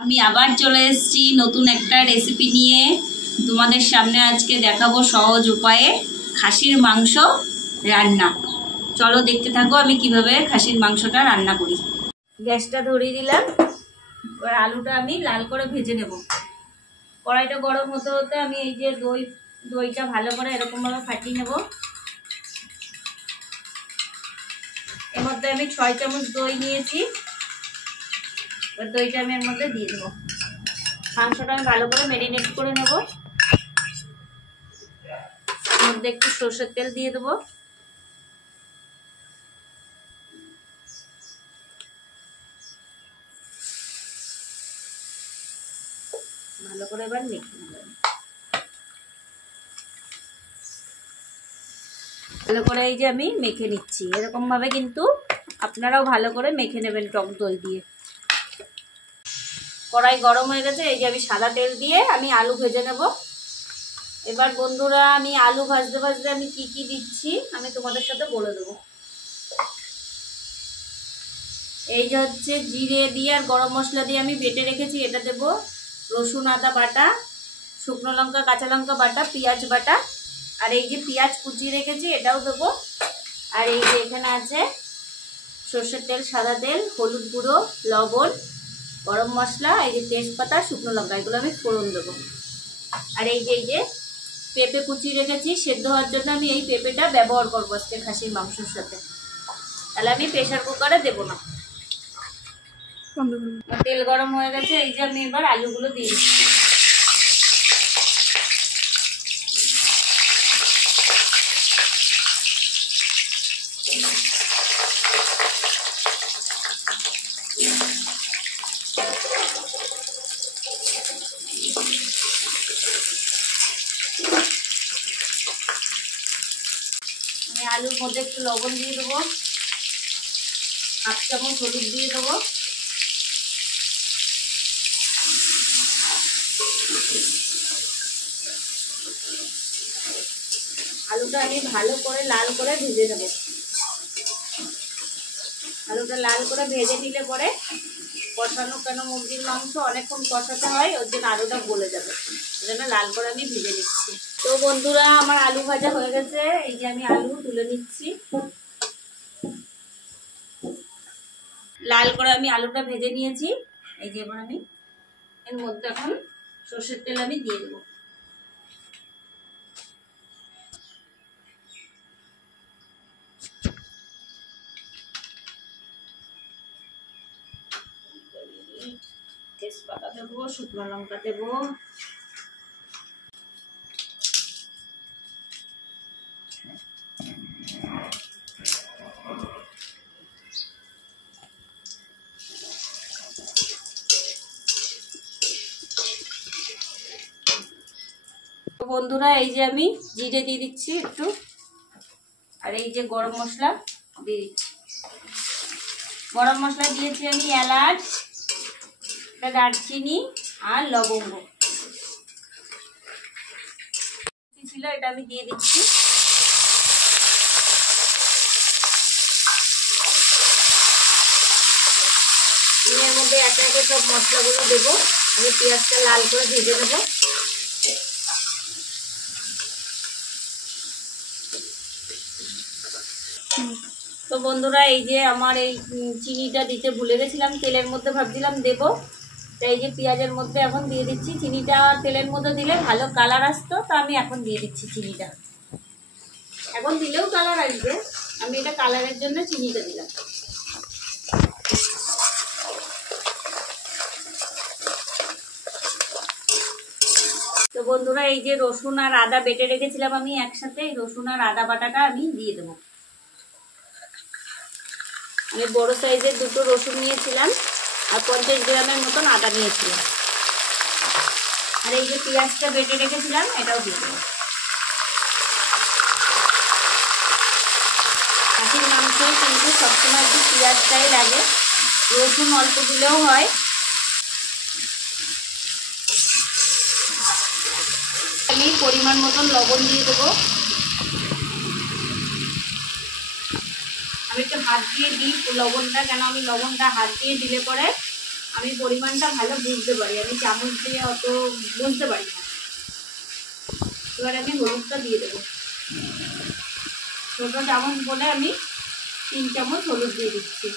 আমি আবার চলে এসেছি নতুন একটা রেসিপি নিয়ে। তোমাদের সামনে আজকে দেখাবো সহজ উপায়ে খাসির মাংস রান্না। চলো দেখতে থাকো আমি কিভাবে খাসির মাংসটা রান্না করি। গ্যাসটা ধরিয়ে দিলাম, এবার আলুটা আমি লাল করে ভেজে নেব। কড়াইটা গরম হতে হতে আমি এই যে দইটা ভালো করে এরকমভাবে ফাটিয়ে নেব। এর মধ্যে আমি 6 চামচ দই নিয়েছি। এবার দইটা আমি এর মধ্যে দিয়ে দেবো। মাংসটা আমি ভালো করে ম্যারিনেট করে নেব। এর মধ্যে একটু সরষের তেল দিয়ে দেবো। ভালো করে এবার মেখে নেব। ভালো করে এই যে আমি মেখে নিচ্ছি, এরকম ভাবে কিন্তু আপনারাও ভালো করে মেখে নেবেন টক দই দিয়ে। কড়াই গরম হয়ে গেছে, এই যে আমি সাদা তেল দিয়ে আমি আলু ভেজে নেব। এবার বন্ধুরা আমি আলু ভাজতে ভাজতে আমি কি কি দিচ্ছি আমি তোমাদের সাথে বলে দেবো। এই যে হচ্ছে জিরে দিয়ে আর গরম মশলা দিয়ে আমি বেটে রেখেছি, এটা দেব। রসুন আদা বাটা, শুকনো লঙ্কা কাঁচা লঙ্কা বাটা, পেঁয়াজ বাটা, আর এই যে পেঁয়াজ কুচিয়ে রেখেছি এটাও দেবো। আর এই যে এখানে আছে সর্ষের তেল, সাদা তেল, হলুদ গুঁড়ো, লবণ, গরম মশলা, এই যে তেজপাতা, শুকনো লঙ্কা, এগুলো আমি ফোড়ন দেবো। আর এই যে পেঁপে কুচিয়ে রেখেছি সেদ্ধ হওয়ার জন্য, আমি এই পেঁপেটা ব্যবহার করবো আজকে খাসির মাংসের সাথে। তাহলে আমি প্রেশার কুকারে দেবো না। তেল গরম হয়ে গেছে, এই যে আমি এবার আলুগুলো দিয়ে দিচ্ছি। আমি আলুর মধ্যে একটু লবণ দিয়ে দেবো, 1/2 চামচ হলুদ দিয়ে দেবো। আলুটা আমি ভালো করে লাল করে ভেজে নেব। আলুটা লাল করে ভেজে নিলে পরে কষানো, কেন মুরগির মাংস অনেকক্ষণ কষাতে হয়, ওর জন্য আলুটা গলে যাবে, ওই জন্য লাল করে আমি ভেজে নিচ্ছি। তো বন্ধুরা আমার আলু ভাজা হয়ে গেছে, এই যে আমি আলু তুলে নিচ্ছি। লাল করে আমি আলুটা ভেজে নিয়েছি। এই যে এবার আমি এর মধ্যে এখন সর্ষের তেল আমি দিয়ে দেবো। তেজপাতা দেবো, শুকনো লঙ্কা দেবো। বন্ধুরা এই যে আমি জিরে দিয়ে দিচ্ছি একটু, আর এই যে গরম মশলা দিয়ে দিচ্ছি। গরম মশলা দিয়েছি আমি এলাচ, দারচিনি আর লবঙ্গ ছিল, এটা আমি দিয়ে দিচ্ছি। এর মধ্যে একে একে সব মশলাগুলো দেবো। আমি পেঁয়াজটা লাল করে ভেজে নেবো। তো বন্ধুরা এই যে আমার এই চিনিটা দিতে ভুলে গেছিলাম, তেলের মধ্যে ভাবছিলাম দেবো, তাই এই যে পেঁয়াজের মধ্যে এখন দিয়ে দিচ্ছি। চিনিটা তেলের মধ্যে দিলে ভালো কালার আসতো, তো আমি এখন দিয়ে দিচ্ছি চিনিটা। এখন দিলেও কালার আসবে, আমি এটা কালারের জন্য চিনিটা দিলাম। তো বন্ধুরা এই যে রসুন আর আদা বেটে রেখেছিলাম আমি একসাথে, এই রসুন আর আদা বাটাটা আমি দিয়ে দেবো। আমি বড় সাইজের 2টো রসুন নিয়েছিলাম আর 50 গ্রামের মতন আদা নিয়েছিলাম। আর এই যে পেঁয়াজটা বেটে রেখেছিলাম এটাও দিয়ে দেবো। খাসির মাংস কিন্তু সবসময় একটু পেঁয়াজটাই লাগে, রসুন অল্প দিলেও হয়। আমি পরিমাণ মতন লবণ দিয়ে দেবো। আমি একটু হাত দিয়ে দিই লবণটা, কেন আমি লবণটা হাত দিয়ে দিলে পরে আমি পরিমাণটা ভালো বুঝতে পারি, আমি চামচ দিয়ে অত বুঝতে পারি না। এবার আমি হলুদটা দিয়ে দেবো। ছোটো চামচ বলে আমি 3 চামচ হলুদ দিয়ে দিচ্ছি।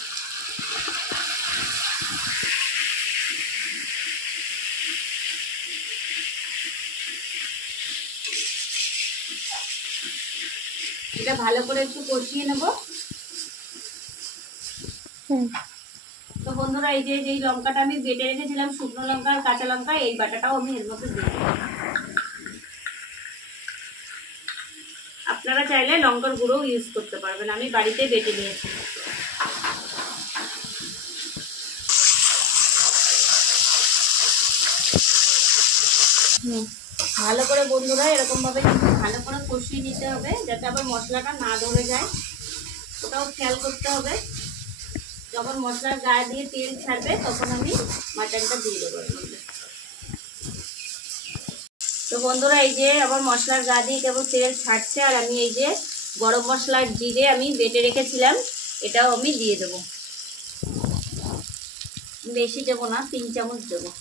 এটা ভালো করে একটু কষিয়ে নেব। তো বন্ধুরা এই যে যেই লঙ্কাটা আমি বেটে রেখেছিলাম, শুকনো লঙ্কা আর কাঁচা লঙ্কা, এই বাটাটাও আমি এর মধ্যে দিয়ে দেবো। আপনারা চাইলে লঙ্কার গুঁড়োও ইউজ করতে পারবেন, আমি বাড়িতে বেটে নিয়েছি। ভালো করে বন্ধুরা এরকমভাবে কিন্তু ভালো করে কষিয়ে নিতে হবে, যাতে আবার মশলাটা না ধরে যায়, ওটাও খেয়াল করতে হবে। যখন মশলার গায়ে দিয়ে তেল ছাড়বে তখন আমি মাটনটা দিয়ে দেবো এর মধ্যে। তো বন্ধুরা এই যে আবার মশলার গা দিয়ে কেবল তেল ছাড়ছে, আর আমি এই যে গরম মশলার জিরে আমি বেটে রেখেছিলাম, এটাও আমি দিয়ে দেবো। বেশি দেবো না, 3 চামচ দেবো।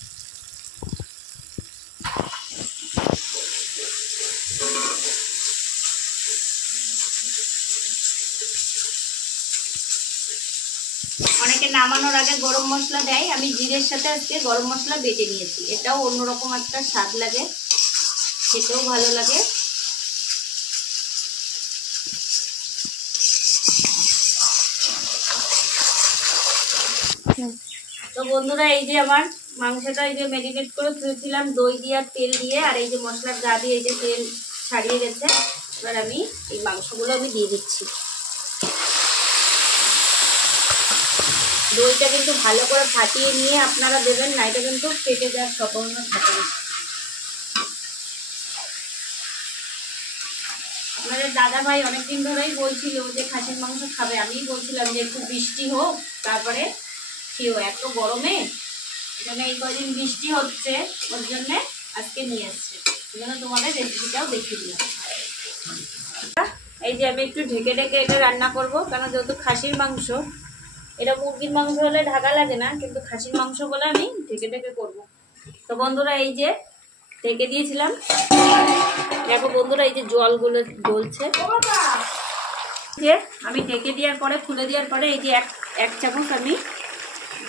অনেকে নামানোর আগে গরম মশলা দেয়, আমি জিরের সাথে আজকে গরম মশলা বেটে নিয়েছি, এটাও অন্যরকম একটা স্বাদ লাগে, খেতেও ভালো লাগে। তো বন্ধুরা এই যে আমার মাংসটা এই যে ম্যারিনেট করে ধুয়েছিলাম দই দিয়ে আর তেল দিয়ে, আর এই যে মশলার গা দিয়ে এই যে তেল ছাড়িয়ে গেছে, এবার আমি এই মাংসগুলো আমি দিয়ে দিচ্ছি। দইটা কিন্তু ভালো করে ফাটিয়ে নিয়ে আপনারা দেবেন, না এটা কিন্তু ফেটে যাওয়ার সম্ভাবনা থাকে। আপনাদের দাদা ভাই অনেকদিন ধরেই বলছিল যে খাসির মাংস খাবে, আমিই বলছিলাম যে একটু বৃষ্টি হোক তারপরে খেয়েও, এত গরমে এখানে এই কদিন বৃষ্টি হচ্ছে, ওর জন্যে আজকে নিয়ে এসছে, ওই জন্য তোমাদের রেসিপিটাও দেখিয়ে দিলাম। এই যে আমি একটু ঢেকে ঢেকে এটা রান্না করব, কারণ যেহেতু খাসির মাংস, এটা মুরগির মাংস হলে ঢাকা লাগে না, কিন্তু খাসির মাংস বলে আমি ঢেকে ঢেকে করব। তো বন্ধুরা এই যে ঢেকে দিয়েছিলাম, দেখো বন্ধুরা এই যে জলগুলো জ্বলছে, যে আমি ঢেকে দেওয়ার পরে খুলে দেওয়ার পরে এই যে এক চামচ আমি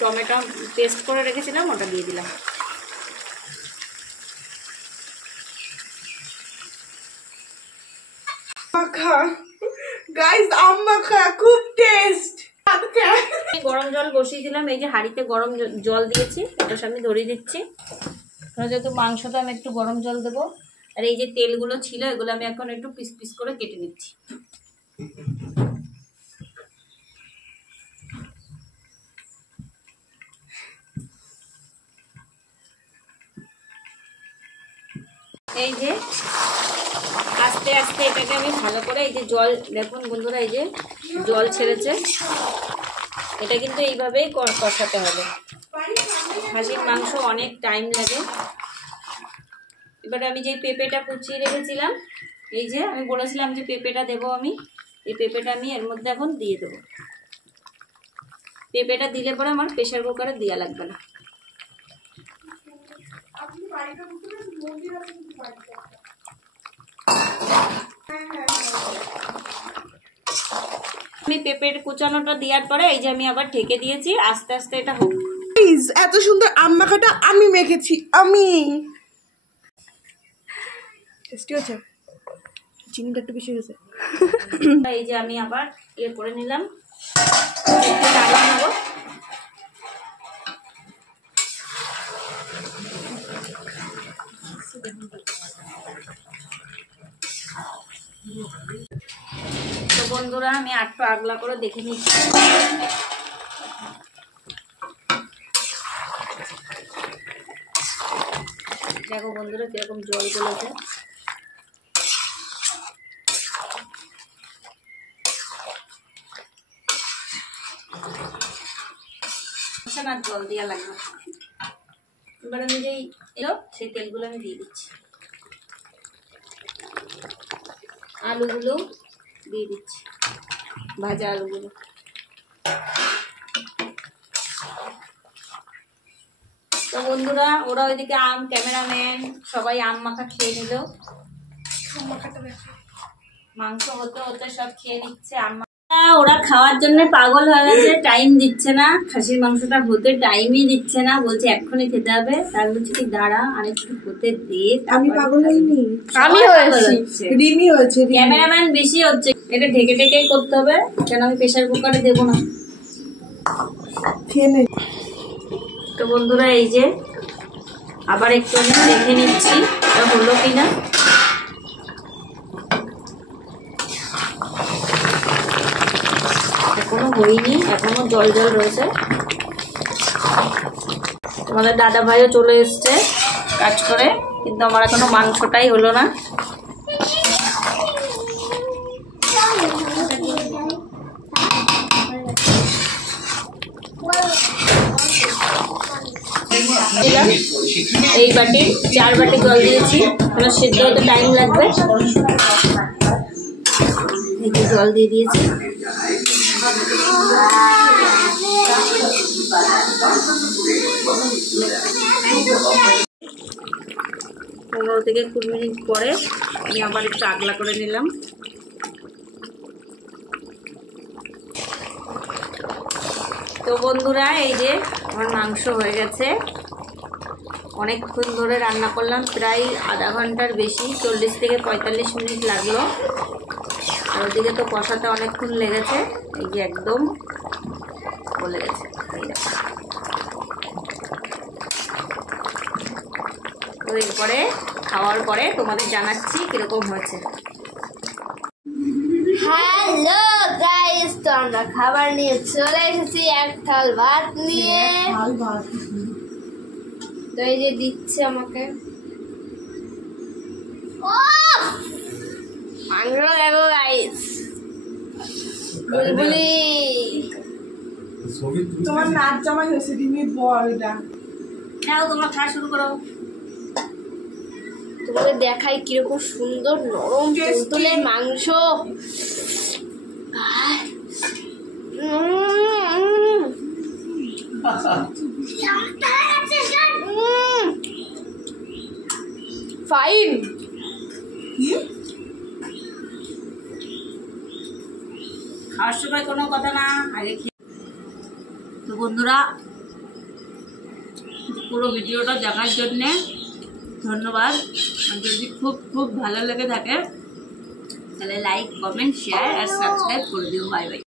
টমেটো পেস্ট করে রেখেছিলাম ওটা দিয়ে দিলাম। গাইস আম মাখা খুব টেস্ট। গরম জল বসিয়েছিলাম, এই যে হাঁড়িতে গরম জল দিয়েছি, এটা আমি ধরিয়ে দিচ্ছি, যেহেতু মাংসটা আমি একটু গরম জল দেবো। আর এই যে তেলগুলো ছিল এগুলো আমি এখন একটু পিস পিস করে কেটে নিচ্ছি। এই যে আস্তে আস্তে এটাকে আমি ভালো করে, এই যে জল দেখুন বন্ধুরা এই যে জল ছেড়েছে, এটা কিন্তু এইভাবেই কষাতে হবে, খাসির মাংস অনেক টাইম লাগে। এবারে আমি যে পেঁপেটা কুচিয়ে রেখেছিলাম, এই যে আমি বলেছিলাম যে পেঁপেটা দেবো আমি, এই পেঁপেটা আমি এর মধ্যে এখন দিয়ে দেবো। পেঁপেটা দিলে পরে আমার প্রেসার কুকারে দেওয়া লাগবে না। আমি পেঁপের কুচানোটা দেওয়ার পরে এই যে আমি আবার ঢেকে দিয়েছি, আস্তে আস্তে এটা হোক। এত সুন্দর আম মাখাটা আমি মেখেছি, আমি টেস্টি হচ্ছে, চিনিটা একটু বেশি হয়েছে। এই যে আমি আবার ইয়ে করে নিলাম, একটু নাড়িয়ে নেবো। তো বন্ধুরা আমি একটু আগলা করে দেখে নিচ্ছি, দেখো বন্ধুরা কিরকম জল গলেছে। না জল দেওয়া লাগবে। এবার আমি যেই এলো সেই তেলগুলো আমি দিয়ে দিচ্ছি, আলুগুলো দিয়ে দিচ্ছি, ভাজা আলুগুলো। তো বন্ধুরা ওরা ওইদিকে আম, ক্যামেরাম্যান সবাই আম মাখা খেয়ে নিল। মাংস হতে হতে সব খেয়ে নিচ্ছে আম মাখা। ওরা খাওয়ার জন্য পাগল হয়ে গেছে, টাইম দিচ্ছে না, খাসির মাংসটা হতে টাইমই দিচ্ছে না, বলছে এক্ষুনি খেতে হবে। তার বলছে কি দাঁড়া আরেকটু হতে দে। আমি পাগল হইনি, আমি হয়েছি, রিমি হয়েছে। ক্যামেরাম্যান বেশি হচ্ছে। এটা ঢেকে ঢেকেই করতে হবে, কেন আমি প্রেসার কুকারে দেবো না। খেয়ে নে। তো বন্ধুরা এই যে আবার একটু আমি দেখে নিচ্ছি এটা হলো কিনা। এখনো হয়নি, এখনো জল জল রয়েছে। তোমাদের দাদা ভাইও চলে এসছে কাজ করে, কিন্তু আমার এখনো মাংসটাই হলো না। এই বাটি 4 বাটি জল দিয়েছি, কারণ সিদ্ধ হতে টাইম লাগবে। জল দিয়ে দিয়েছি। 15 থেকে 20 মিনিট পরে আমি আবার একটু আগলা করে নিলাম। তো বন্ধুরা এই যে আমার মাংস হয়ে গেছে। অনেকক্ষণ ধরে রান্না করলাম, প্রায় আধা ঘন্টার বেশি, 40 থেকে 45 মিনিট লাগলো। আর ওদিকে তো কষাতে অনেকক্ষণ লেগেছে। এই যে একদম গলে গেছে। তো এরপরে খাওয়ার পরে তোমাদের জানাচ্ছি কিরকম হয়েছে। হ্যালো গাইস, তো আমরা খাবার নিয়ে চলে এসেছি, এক থাল ভাত নিয়ে। তো এই যে দিচ্ছে আমাকে মাংস, দেখো গাইস, বুলবুলি। তোমার নাচ জামাই হয়েছে, রিমি বল এটা। নাও তোমরা খাওয়া শুরু করো। তোমাকে দেখাই কিরকম সুন্দর নরম তুলতুলে মাংস। ফাইন। খাওয়ার সময় কোনো কথা না, আগে তো বন্ধুরা পুরো ভিডিওটা দেখার জন্যে ধন্যবাদ। আর যদি খুব খুব ভালো লেগে থাকে তাহলে লাইক, কমেন্ট, শেয়ার আর সাবস্ক্রাইব করে দিও। Bye bye.